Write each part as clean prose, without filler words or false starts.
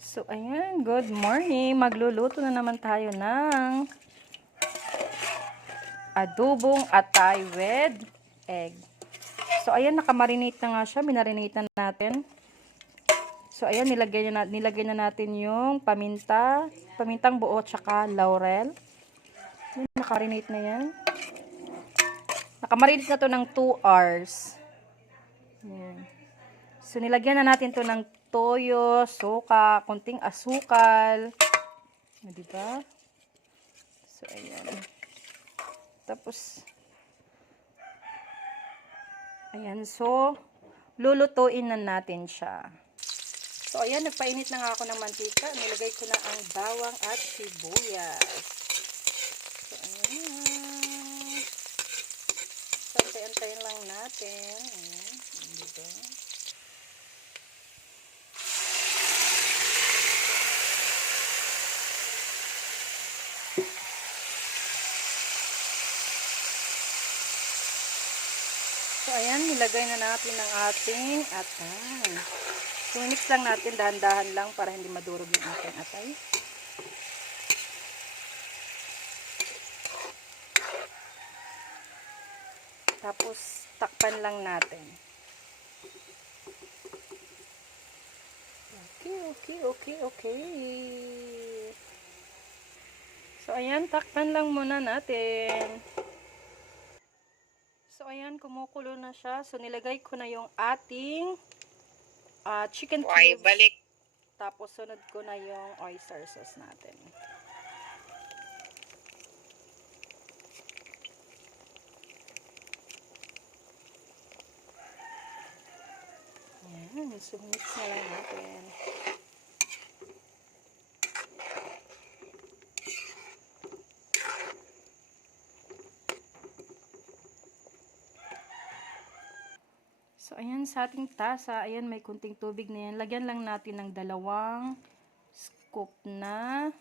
So, ayan. Good morning. Magluluto na naman tayo ng adobong atay with egg. So, ayan. Nakamarinate na nga siya. Minarinate na natin. So, ayan. Nilagay na natin yung pamintang buo, tsaka laurel. Nakamarinate na yan. Nakamarinate na to ng 2 hours. Ayan. So, nilagyan na natin to ng toyo, suka, konting asukal. Diba? So, ayan. Tapos, ayan. So, lulutuin na natin siya. So, ayan. Nagpainit na nga ako ng mantika. Nilagay ko na ang bawang at sibuyas. So, ayan. So, antayin lang natin. Ayan. Diba? So, ayan, nilagay na natin ang ating atay. So, mix lang natin, dahan-dahan lang para hindi madurog yung ating atay. Tapos, takpan lang natin. Okay. So, ayan, takpan lang muna natin. So, ayan, kumukulo na siya. So, nilagay ko na yung ating chicken cubes. Tapos, sunod ko na yung oyster sauce natin. Ayan, so mix na lang natin. So, ayan, sa ating tasa, ayan, may kunting tubig na yan. Lagyan lang natin ng 2 scoop na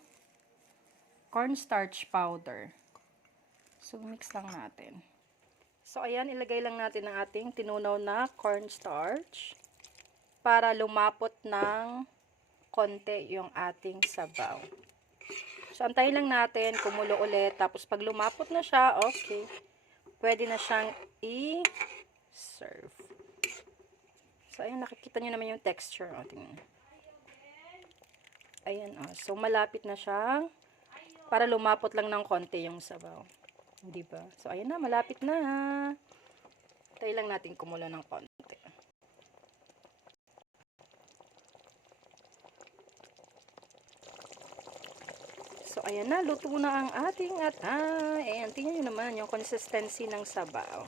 cornstarch powder. So, mix lang natin. So, ayan, ilagay lang natin ang ating tinunaw na cornstarch para lumapot ng konti yung ating sabaw. So, antayin lang natin, kumulo ulit. Tapos, pag lumapot na siya, okay, pwede na siyang i-serve. So, ayan, nakikita nyo naman yung texture. O, tingnan. Ayan, o. So, malapit na siya. Para lumapot lang ng konti yung sabaw. Diba? So, ayan na, malapit na. Tayo lang natin kumulo ng konti. So, ayan na, luto na ang ating atay. Ayan, tingnan nyo naman yung consistency ng sabaw.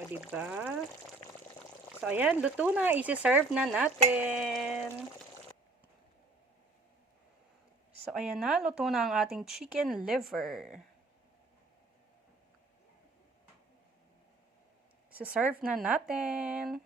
O, diba? So, ayan, luto na. Isi-serve na natin. So, ayan na. Luto na ang ating chicken liver. Isi-serve na natin.